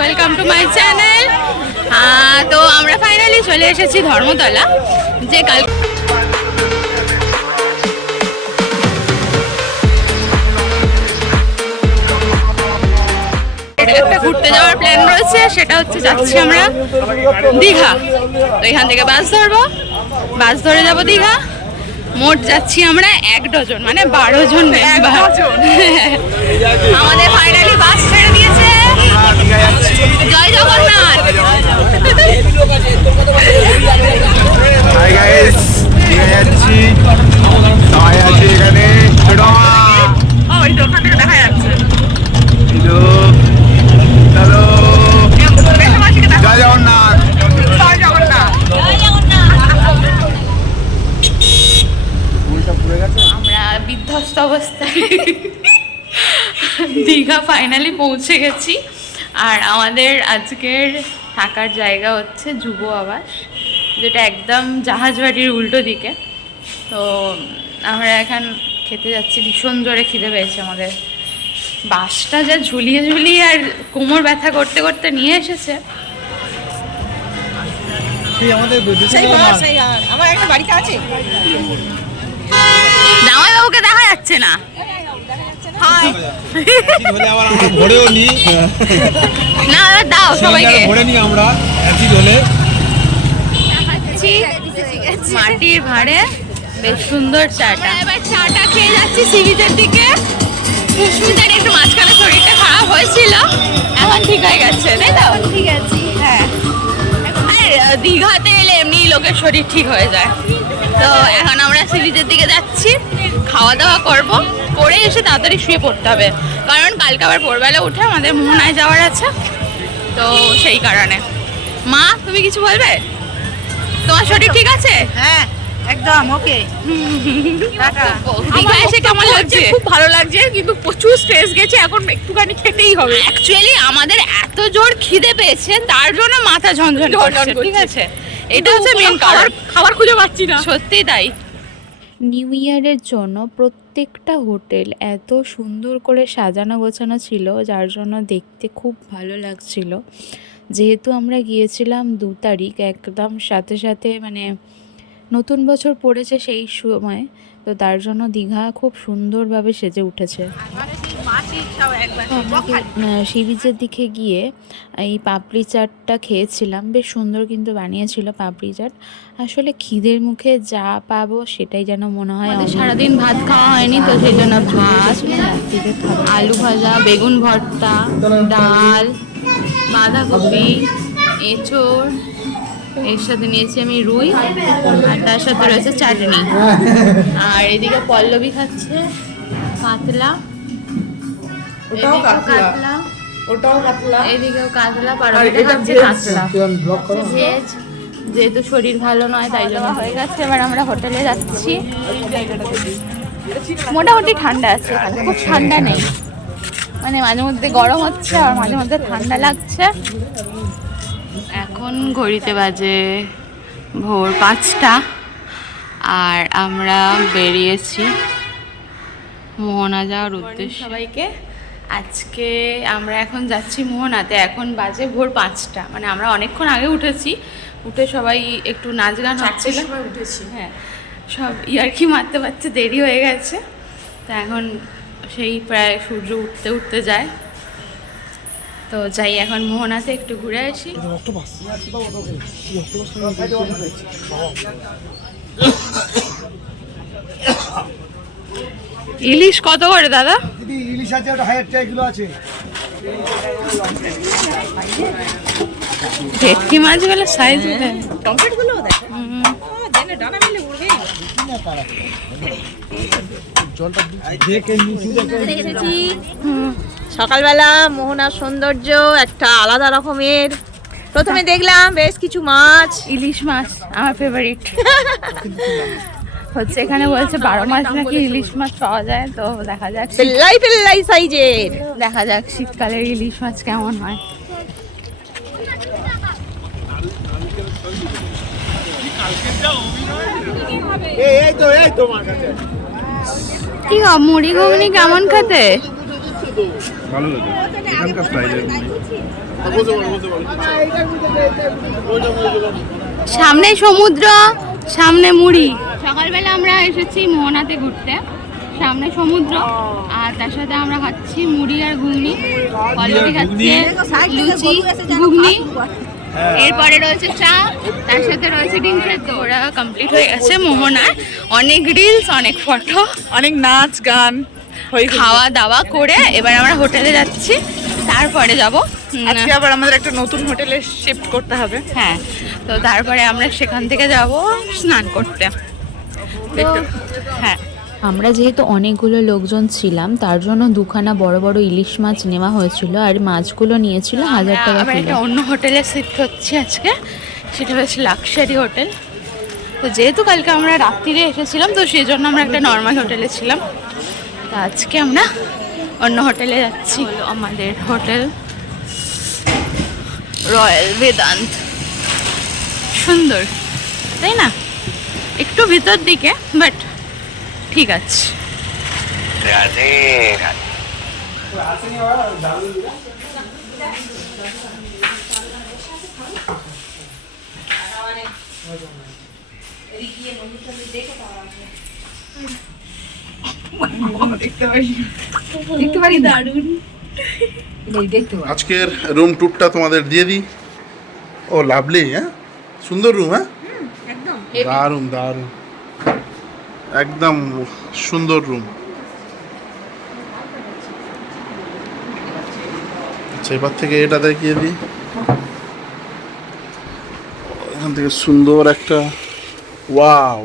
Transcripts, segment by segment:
Welcome to my channel. তো আমরা finally চলে এসেছি ধর্মতলা, যে কাল একটা ঘুরতে যাওয়ার প্ল্যান রয়েছে, সেটা হচ্ছে যাচ্ছি আমরা দীঘা। তো এখান থেকে বাস ধরবো, বাস ধরে যাবো দীঘা। মোট যাচ্ছি আমরা 1 ডজন, মানে 12 জন মেম্বার। আমাদের ফাইনালি বাস ছেড়ে দিয়েছে। জয় জগন্নাথ। হাই গাইস, যাচ্ছি সবাই আছে এখানে। ওই তো ওখান থেকে দেখা যাচ্ছে। হ্যালো হ্যালো, জয় জগন্নাথ। জয় জগন্নাথ। আমরা বিধ্বস্ত অবস্থায় দীঘা ফাইনালি পৌঁছে গেছি। আর আমাদের আজকের থাকার জায়গা হচ্ছে যুব আবাস, যেটা একদম জাহাজবাড়ির উল্টো দিকে। তো আমরা এখন খেতে যাচ্ছি, ভীষণ জোরে খিদে পেয়েছে আমাদের। বাসটা যা ঝুলিয়ে ঝুলিয়ে আর কোমর ব্যথা করতে করতে নিয়ে এসেছে। আমার একটা বাড়িতে আছে, জামাইবাবুকে দেখা যাচ্ছে না। না দাও সবাইকে। মাটির ভাড়ে বেশ সুন্দর চাটা। এবার চাটা খেয়ে যাচ্ছি সি বিচের দিকে। সুস্মিতার একটু মাঝখানে শরীরটা খারাপ হয়েছিল, এখন ঠিক হয়ে গেছে, তাই তো? ঠিক আছে, হ্যাঁ। আর দীঘাতে এলে এমনি লোকের শরীর ঠিক হয়ে যায়। তো এখন আমরা সি বিচের দিকে যাচ্ছি, খাওয়া দাওয়া করব, করে এসে তাড়াতাড়ি শুয়ে পড়তে হবে, কারণ কালকে আবার ভোরবেলা উঠে আমাদের মোহনায় যাওয়ার আছে। তো সেই কারণে। মা, তুমি কিছু বলবে? তোমার শরীর ঠিক আছে? হ্যাঁ একদম ওকে। দীঘা এসে কেমন লাগছে? খুব ভালো লাগছে, কিন্তু প্রচুর স্ট্রেস গেছে, এখন একটুখানি খেতেই হবে। অ্যাকচুয়ালি আমাদের এত জোর খিদে পেয়েছে, তার জন্য মাথা ঝনঝন করছে, ঠিক আছে? এটা হচ্ছে মেন কারণ, খাবার খুঁজে পাচ্ছি না। সত্যি তাই। নিউ ইয়ারের জন্য প্রত্যেকটা হোটেল এত সুন্দর করে সাজানো গোছানো ছিল, যার জন্য দেখতে খুব ভালো লাগছিল। যেহেতু আমরা গিয়েছিলাম 2 তারিখ, একদম সাথে সাথে মানে নতুন বছর পড়েছে সেই সময়, তো তার জন্য দীঘা খুব সুন্দরভাবে সেজে উঠেছে। সি বিচের দিকে গিয়ে এই পাপড়ি চাটটা খেয়েছিলাম, বেশ সুন্দর কিন্তু বানিয়েছিল পাপড়ি চাট। আসলে খিদের মুখে যা পাবো সেটাই যেন মনে হয়। সারাদিন ভাত খাওয়া হয়নি, তো সেই জন্য ভাত, আলু ভাজা, বেগুন ভর্তা, ডাল, বাঁধাকপি, এঁচোড়, এর সাথে নিয়েছি আমি রুই, আর তার সাথে রয়েছে চাটনি। আর এদিকে পল্লবী খাচ্ছে কাতলা, এদিকেও কাতলা, পারবিতা খাচ্ছে কাতলা। ভেজ, যেহেতু শরীর ভালো নয় তাই জন্য হয়ে গেছে। এবার আমরা হোটেলে যাচ্ছি। মোটামুটি ঠান্ডা আছে এখানে, খুব ঠান্ডা নেই, মানে মাঝে মধ্যে গরম হচ্ছে আর মাঝে মধ্যে ঠান্ডা লাগছে। এখন ঘড়িতে বাজে ভোর 5টা, আর আমরা বেরিয়েছি মোহনা যাওয়ার উদ্দেশ্যে। সবাইকে আজকে আমরা এখন যাচ্ছি মোহনাতে। এখন বাজে ভোর 5টা, মানে আমরা অনেকক্ষণ আগে উঠেছি। উঠে সবাই একটু নাচ গান হচ্ছিল, উঠেছি। হ্যাঁ, সব ইয়ার্কি মারতে পারতে দেরি হয়ে গেছে। তো এখন সেই প্রায় সূর্য উঠতে উঠতে যায়। তো যাই এখন মোহনাতে একটু ঘুরে আসি। ইলিশ কত করে দাদা? ইলিশ আছে, ওটা 1000 কিলো আছে। ভেটকি মাছগুলো সাইজ উঠে, টমেটোগুলো দেখো, দেনে ডানা মিলে উড়বে। সকালবেলা মোহনার সৌন্দর্য একটা আলাদা রকমের। প্রথমে দেখলাম বেশ কিছু মাছ, ইলিশ মাছ আমার ফেভারিট হচ্ছে। এখানে বলছে 12 মাস নাকি ইলিশ মাছ পাওয়া যায়। তো দেখা যাক, পেল্লাই পেল্লাই সাইজের, দেখা যাক শীতকালের ইলিশ মাছ কেমন হয়। কি মুড়ি ঘুগনি কেমন খেতে? ভালো লাগে এখানকার স্টাইলের। সামনে সমুদ্র, সামনে মুড়ি। সকালবেলা আমরা এসেছি মোহনাতে ঘুরতে, সামনে সমুদ্র আর তার সাথে আমরা খাচ্ছি মুড়ি আর ঘুগনি। পল্লবী খাচ্ছে লুচি ঘুগনি, এরপরে রয়েছে চা, তার সাথে রয়েছে ডিম সেদ্ধ। ওরা কমপ্লিট হয়ে গেছে মোহনার। অনেক রিলস, অনেক ফটো, অনেক নাচ গান, খাওয়া দাওয়া করে এবার আমরা হোটেলে যাচ্ছি, তারপরে যাব। আজকে আবার আমাদের একটা নতুন হোটেলে শিফট করতে হবে। হ্যাঁ, তো তারপরে আমরা সেখান থেকে যাব স্নান করতে। হ্যাঁ, আমরা যেহেতু অনেকগুলো লোকজন ছিলাম তার জন্য দুখানা বড় বড় ইলিশ মাছ নেওয়া হয়েছিল, আর মাছগুলো নিয়েছিল 1000 টাকা আবার একটা কিলো। অন্য হোটেলে শিফট হচ্ছে আজকে, সেটা হচ্ছে লাক্সারি হোটেল। তো যেহেতু কালকে আমরা রাত্রিরে এসেছিলাম, তো সেই জন্য আমরা একটা নর্মাল হোটেলে ছিলাম। তো আজকে আমরা অন্য হোটেলে যাচ্ছি। হলো আমাদের হোটেল রয়্যাল বেদান্ত। সুন্দর, তাই না? একটু ভিতর দিকে, বাট ঠিক আছে। আজকের রুম ট্যুরটা তোমাদের দিয়ে দিই। ও লাভলি, হ্যাঁ সুন্দর রুম, হ্যাঁ দারুণ দারুণ, একদম সুন্দর রুম। আচ্ছা, এবার থেকে এটা দেখিয়ে দিই। এখান থেকে সুন্দর একটা ওয়াও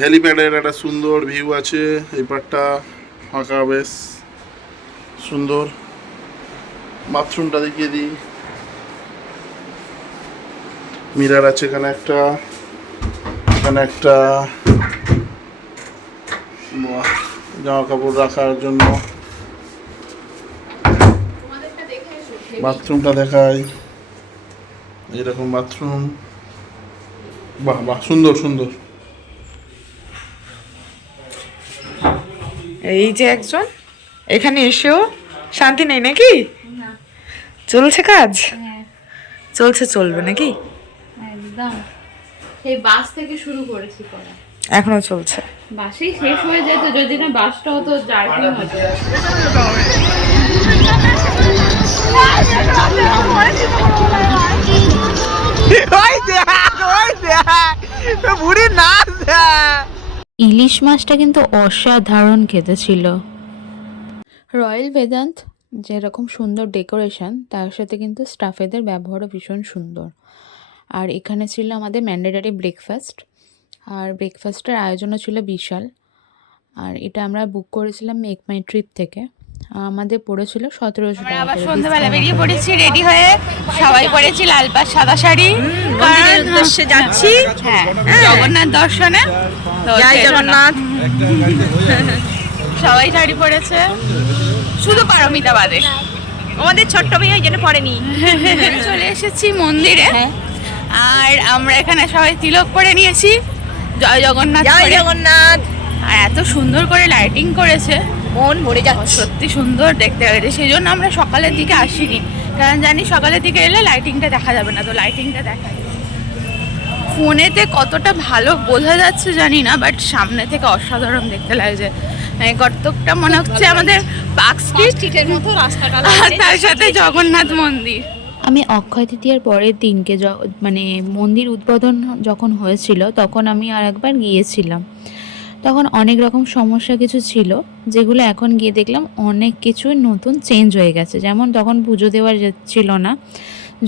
হেলিপ্যাডের একটা সুন্দর ভিউ আছে। এই পারটা ফাঁকা, বেশ সুন্দর। বাথরুমটা দেখিয়ে দিই। মিরার আছে এখানে একটা, এখানে একটা জামা কাপড় রাখার জন্য। বাথরুমটা দেখাই, এরকম বাথরুম। বাহ বাহ, সুন্দর সুন্দর। এই যে একজন এখানে এসেও শান্তি নেই নাকি? চলছে কাজ, চলছে চলবে নাকি? একদম সেই বাস থেকে শুরু করেছি করা, এখনো চলছে। বাসেই শেষ হয়ে যেত যদি না বাসটা হতো জার্কিং হতো। ইলিশ মাছটা কিন্তু অসাধারণ খেতে ছিল। রয়্যাল বেদান্ত যেরকম সুন্দর ডেকোরেশন, তার সাথে কিন্তু স্টাফেদের ব্যবহারও ভীষণ সুন্দর। আর এখানে ছিল আমাদের ম্যান্ডেটারি ব্রেকফাস্ট, আর ব্রেকফাস্টের আয়োজনও ছিল বিশাল। আর এটা আমরা বুক করেছিলাম মেক মাই ট্রিপ থেকে। আমাদের পড়েছিল 1700 টাকা আবার করে। সন্ধ্যাবেলা বেরিয়ে পড়েছি রেডি হয়ে, সবাই পরেছি লাল পাড় সাদা শাড়ি, কারণ উদ্দেশ্যে যাচ্ছি। হ্যাঁ, জগন্নাথ দর্শনে। তো জয় সেই জন্য জগন্নাথ। সবাই শাড়ি পরেছে, শুধু পারমিতা বাদে। আমাদের ছোট্ট মেয়ে ওই জন্য পড়েনি। চলে এসেছি মন্দিরে, আর আমরা এখানে সবাই তিলক করে নিয়েছি, জয় জগন্নাথ জয় করে। জগন্নাথ। আর এত সুন্দর করে লাইটিং করেছে, মন ভরে যাচ্ছে। সত্যি সুন্দর দেখতে হয়েছে। সেই জন্য আমরা সকালের দিকে আসিনি, কারণ জানি সকালের দিকে এলে লাইটিংটা দেখা যাবে না। তো লাইটিংটা দেখা যায় ফোনেতে কতটা ভালো বোঝা যাচ্ছে জানি না, বাট সামনে থেকে অসাধারণ দেখতে লাগছে। মানে গর্তকটা মনে হচ্ছে আমাদের পার্ক স্ট্রিটের মতো রাস্তাটা, আর তার সাথে জগন্নাথ মন্দির। আমি অক্ষয় তৃতীয়ার পরের দিনকে মানে মন্দির উদ্বোধন যখন হয়েছিল, তখন আমি আর একবার গিয়েছিলাম। তখন অনেক রকম সমস্যা কিছু ছিল, যেগুলো এখন গিয়ে দেখলাম অনেক কিছুই নতুন চেঞ্জ হয়ে গেছে। যেমন তখন পুজো দেওয়ার ছিল না,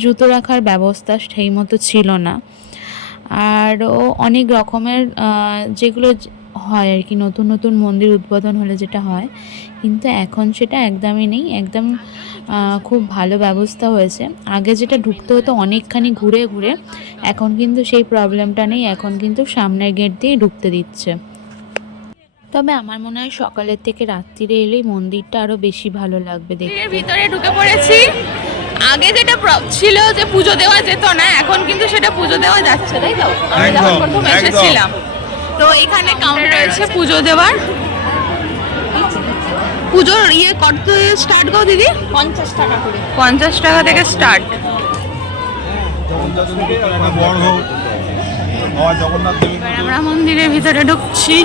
জুতো রাখার ব্যবস্থা সেই মতো ছিল না, আরও অনেক রকমের যেগুলো হয় আর কি, নতুন নতুন মন্দির উদ্বোধন হলে যেটা হয়, কিন্তু এখন সেটা একদমই নেই। একদম খুব ভালো ব্যবস্থা হয়েছে। আগে যেটা ঢুকতে হতো অনেকখানি ঘুরে ঘুরে, এখন কিন্তু সেই প্রবলেমটা নেই। এখন কিন্তু সামনের গেট দিয়ে ঢুকতে দিচ্ছে। তবে আমার মনে হয় সকালের থেকে রাত্রিরে এলেই মন্দিরটা আরো বেশি ভালো লাগবে দেখতে। এর ভিতরে ঢুকে পড়েছি। আগে যেটা ছিল যে পুজো দেওয়া যেত না, এখন কিন্তু সেটা পুজো দেওয়া যাচ্ছে, তাই তো? আমি যখন প্রথম এসেছিলাম, তো এখানে কাউন্টার রয়েছে পুজো দেওয়ার। পুজোর ইয়ে করতে স্টার্ট করো দিদি? 50 টাকা করে। 50 টাকা থেকে স্টার্ট। আমরা মন্দিরের ভিতরে ঢুকছি।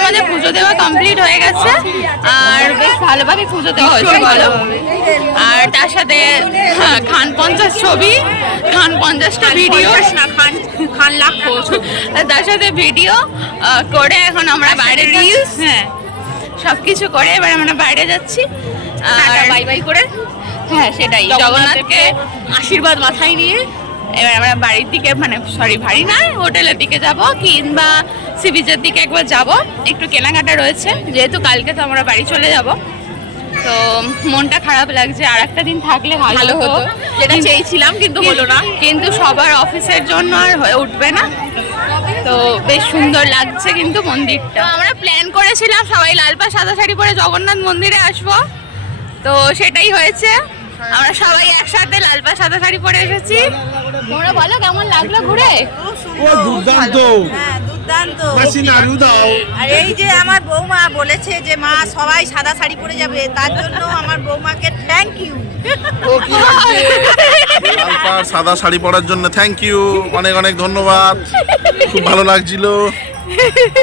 আমাদের পুজো দেওয়া কমপ্লিট হয়ে গেছে আর বেশ ভালোভাবে পুজো দেওয়া হয়েছে বলো। আর তার সাথে খান 50 ছবি, খান 50টা ভিডিও, খান লাখ তার সাথে ভিডিও করে এখন আমরা বাইরে রিলস, হ্যাঁ সবকিছু করে এবার আমরা বাইরে যাচ্ছি আর বাই বাই করে। হ্যাঁ সেটাই, জগন্নাথকে আশীর্বাদ মাথায় নিয়ে এবার আমরা বাড়ির দিকে, মানে সরি বাড়ি না, হোটেলের দিকে যাব কিংবা সি বিচের দিকে একবার যাব। একটু কেনাকাটা রয়েছে যেহেতু কালকে তো আমরা বাড়ি চলে যাব, তো মনটা খারাপ লাগছে। আর একটা দিন থাকলে ভালো হতো, যেটা চেয়েছিলাম কিন্তু হলো না। কিন্তু সবার অফিসের জন্য আর হয়ে উঠবে না, তো বেশ সুন্দর লাগছে কিন্তু মন্দিরটা। আমরা প্ল্যান করেছিলাম সবাই লাল পাড় সাদা শাড়ি পরে জগন্নাথ মন্দিরে আসবো, তো সেটাই হয়েছে। আমরা সবাই একসাথে লাল পাড় সাদা শাড়ি পরে এসেছি। তোমরা বলো কেমন লাগলো ঘুরে? ও দুর্দান্ত, হ্যাঁ দুর্দান্ত। মাসি নাড়ু দাও। আর এই যে আমার বৌমা বলেছে যে মা সবাই সাদা শাড়ি পরে যাবে, তার জন্য আমার বৌমাকে থ্যাংক ইউ। ও কি লাগছে? লাল পাড় সাদা শাড়ি পরার জন্য থ্যাংক ইউ, অনেক অনেক ধন্যবাদ, খুব ভালো লাগছিল।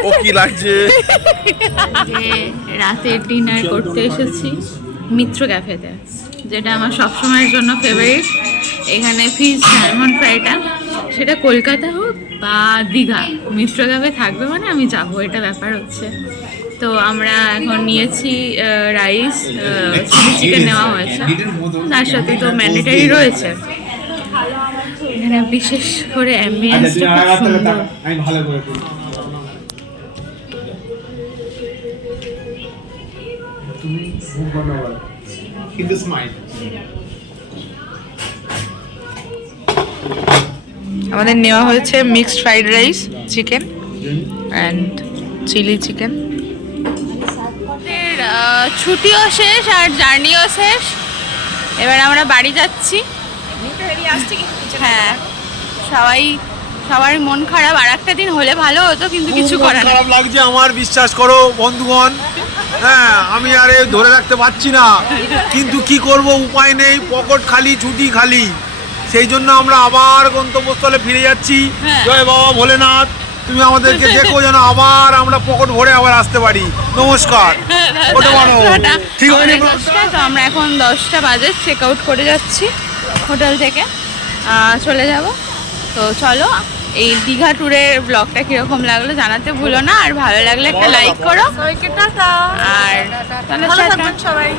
ও কি লাগছে? রাতের ডিনার করতে এসেছি মিত্র ক্যাফেতে, যেটা আমার সবসময়ের জন্য ফেভারিট। এখানে ফিশ সালমন ফ্রাইটা, সেটা কলকাতা হোক বা দীঘা, মিত্র ক্যাফে থাকবে মানে আমি যাবো, এটা ব্যাপার হচ্ছে। তো আমরা এখন নিয়েছি রাইস, চিলি চিকেন নেওয়া হয়েছে, তার সাথে তো ম্যান্ডেটারি রয়েছে। এখানে বিশেষ করে অ্যাম্বিয়েন্সটা খুব সুন্দর। আমাদের নেওয়া হয়েছে mixed fried rice, chicken and chilli chicken. ছুটিও শেষ আর জার্নিও শেষ, এবার আমরা বাড়ি যাচ্ছি। হ্যাঁ সবাই মন খারাপ, আর একটা দিন হলে ভালো হতো কিন্তু কিছু করার নেই। খারাপ লাগছে আমার, বিশ্বাস করো বন্ধুগণ। হ্যাঁ আমি আরে ধরে রাখতে পারছি না, কিন্তু কি করব, উপায় নেই, পকেট খালি, ছুটি খালি। সেই জন্য আমরা আবার গন্তব্যস্থলে ফিরে যাচ্ছি। জয় বাবা ভোলেনাথ, তুমি আমাদেরকে দেখো যেন আবার আমরা পকেট ভরে আবার আসতে পারি। নমস্কার। ঠিক আছে, তো আমরা এখন 10টা বাজে চেক আউট করে যাচ্ছি হোটেল থেকে, চলে যাব। তো চলো, এই দীঘা ট্যুরের ব্লগটা কিরকম লাগলো জানাতে ভুলো না, আর ভালো লাগলে একটা লাইক করো। আর তাহলে সবাই